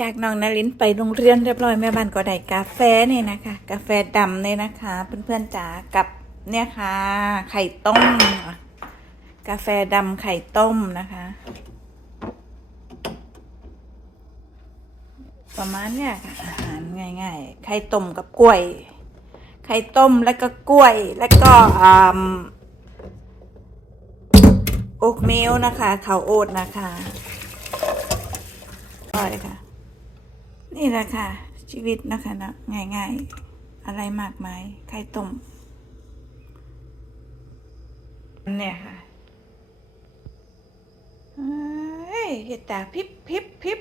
จากน้องนารินไปโรงเรียนเรียบร้อยแม่บ้านก็ได้กาแฟเนี่ยนะคะ กาแฟดำเนี่ยนะคะ เพื่อนๆจ๋ากับเนี่ยค่ะ ไข่ต้ม กาแฟดำไข่ต้มนะคะ ประมาณเนี่ยค่ะอาหารง่ายๆ ไข่ต้มกับกล้วย ไข่ต้มแล้วก็กล้วยแล้วก็อ่าโอ๊กเมลนะคะข้าวโอ๊ตนะคะอร่อยค่ะ นี่แหละค่ะ ชีวิตนะคะนะง่ายๆ อะไรมากมายไข่ต้มเนี่ยค่ะเฮ้ยเห็ดตาพิบพิบพิบ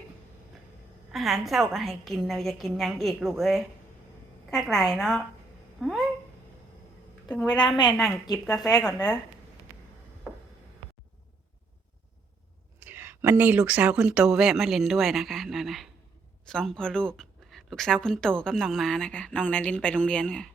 อาหารเช้าก็ให้กินเราจะกินยังอีกลูกเอ้ยคักหลเนาะถึงเวลาแม่นั่งจิบกาแฟก่อนเด้อวันนี้ลูกสาวคนโตแวะมาเล่นด้วยนะคะนั่นนะ สองพ่อลูก ลูกสาวคนโตกับน้องมานะคะ น้องนารินไปโรงเรียนค่ะ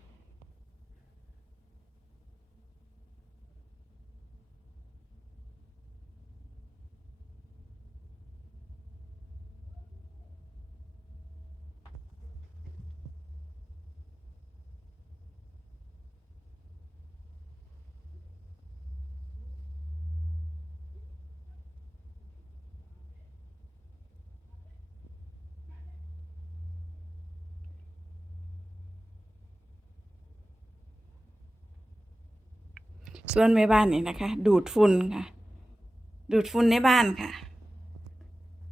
ส่วนแม่บ้านนี่นะคะ ดูดฝุ่นค่ะ ดูดฝุ่นในบ้านค่ะ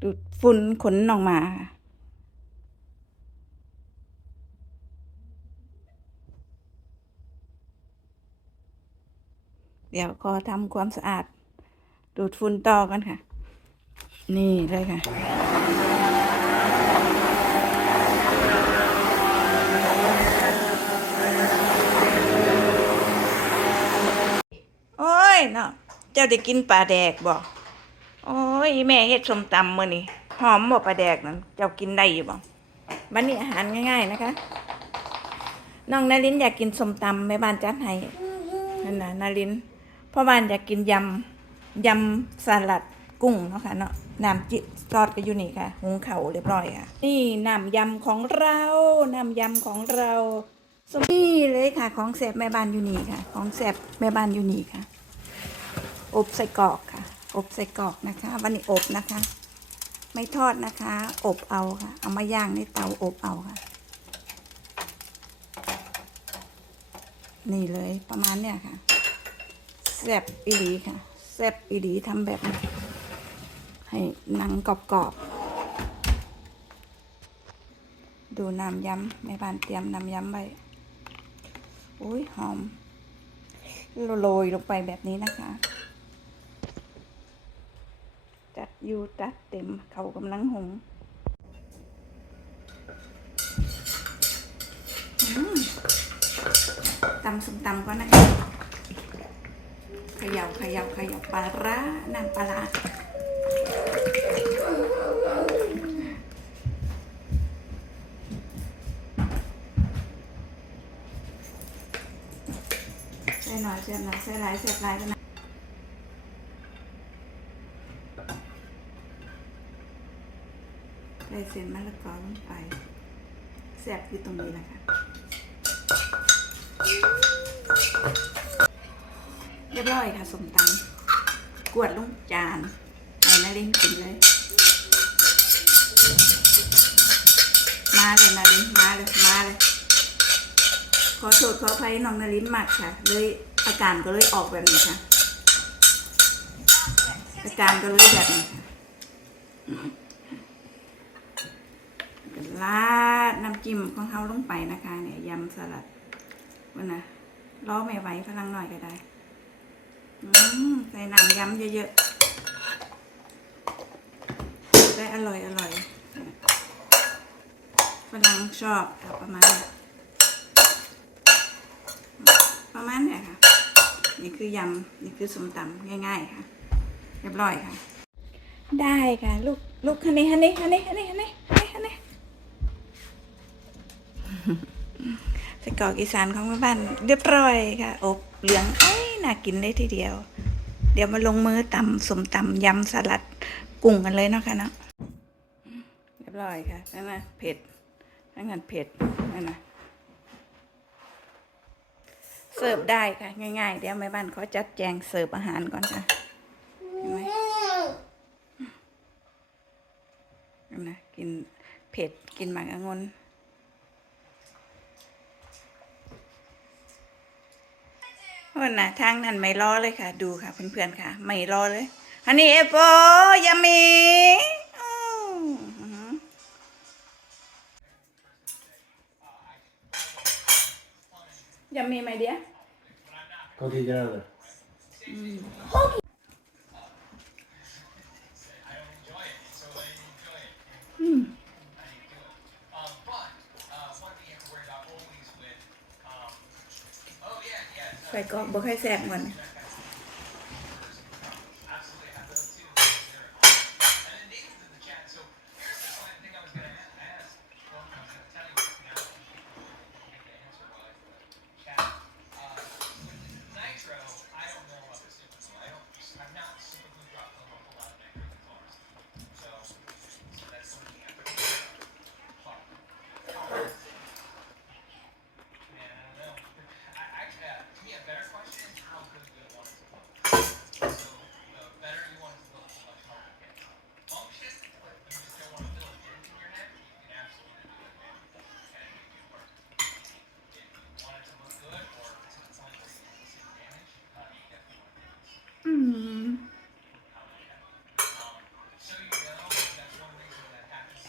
ดูดฝุ่นขนออกมาค่ะเดี๋ยวขอทำความสะอาด ดูดฝุ่นต่อกันค่ะ นี่เลยค่ะ โอ้ย เจ้าได้กินปลาแดกบ่โอ้ยแม่เฮ็ดส้มตำมื้อนี้หอมบ่ปลาแดกนั่นเจ้ากินได้อยู่บ่บัดนี้อาหารง่ายๆนะคะ น้องนารินอยากกินส้มตำแม่บ้านจัดให้นั่นน่ะนารินพ่อบ้านอยากกินยำยำสลัดกุ้งเนาะค่ะเนาะน้ำจิซอสก็อยู่นี่ค่ะหุงเข้าเรียบร้อยค่ะ นี่น้ำยำของเราน้ำยำของเราสมนี่เลยค่ะ ของแซ่บแม่บ้านอยู่นี่ค่ะ ของแซ่บแม่บ้านอยู่นี่ค่ะ อบใส่กรอกค่ะ อบใส่กรอกนะคะ วันนี้อบนะคะ ไม่ทอดนะคะ อบเอาค่ะ เอามาย่างในเตาอบเอาค่ะ นี่เลยประมาณเนี้ยค่ะแซบอีหลีค่ะแซบอีหลีทำแบบให้หนังกรอบๆ ดูน้ำยำแม่บ้านเตรียมน้ำยำไว้โอ้ยหอมโรยลงไปแบบนี้นะคะ อยู่จัดเต็มเขากำลังหงตำส้มตำก่อนนะคะเขย่าเขย่าเขย่าปลาร้าน้ำปลาร้าใส่หน่อยใส่หน่อยใส่หลายใส่หลายกันนะ ใส่ เส้นมะละกอลงไปแซ่บอยู่ตรงนี้แหละค่ะเรียบร้อยค่ะสมตำกวดลงจานใส่นารินกินเลย มาเลยนารินมาเลยมาเลยขอโทษขออภัยน้องนารินมากค่ะ เลยอาการก็เลยออกแบบนี้ค่ะ อาการก็เลยแบบนี้ค่ะ ลาดน้ำจิ้มของเขาลงไปนะคะ เนี่ยยำสลัดวันนะล้อไม่ไหวพลังหน่อยก็ได้ใส่น้ำยำเยอะๆได้อร่อยอร่อยฝรั่งชอบค่ะประมาณประมาณเนี้ยค่ะ นี่คือยำ นี่คือสมตำง่ายๆค่ะ เรียบร้อยค่ะ ได้ค่ะ ลูก ลูกฮันนี่ฮันนี่ฮันนี่ฮันนี่ฮันนี่ฮันนี่ ไส้กรอกอีสานของแม่บ้านเรียบร้อยค่ะ อบเหลืองเอ้ยน่ากินเลยทีเดียว เดี๋ยวมาลงมือตำสมตำยำสลัดกุ้งกันเลยเนาะค่ะเนาะเรียบร้อยค่ะนั่นนะเผ็ดนั่นนะเผ็ดนั่นนะเสิร์ฟได้ค่ะ ง่ายๆ เดี๋ยวแม่บ้านเขาจัดแจงเสิร์ฟอาหารก่อนค่ะเห็นไหมนั่นนะกินเผ็ดกินหมากองุ่น โอ้นะทางนั้นไม่รอเลยค่ะ ดูค่ะ เพื่อนๆค่ะ ไม่รอเลย อันนี้เอฟโอยามีอื้อหือยังมีไหมเดีย Go get your other. ก็บ่ค่อยแซ่บเหมือน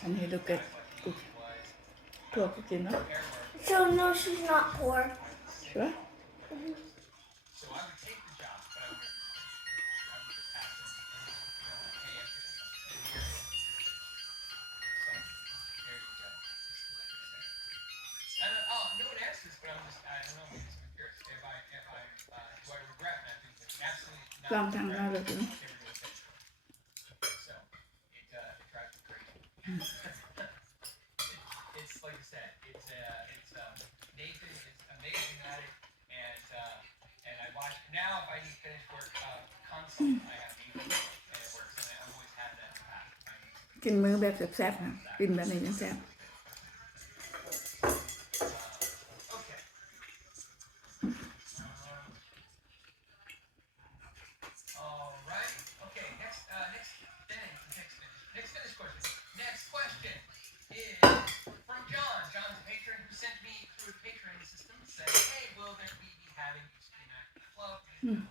อันนี้ลูกเกิดกุถั่วกุกินเนาะ So no, she's not poor. ชัวร์ I don't, oh, no กินมื้อแบบแซ่บๆนะกินแบบนี้ยังแซ่บ that we be having club. Hmm.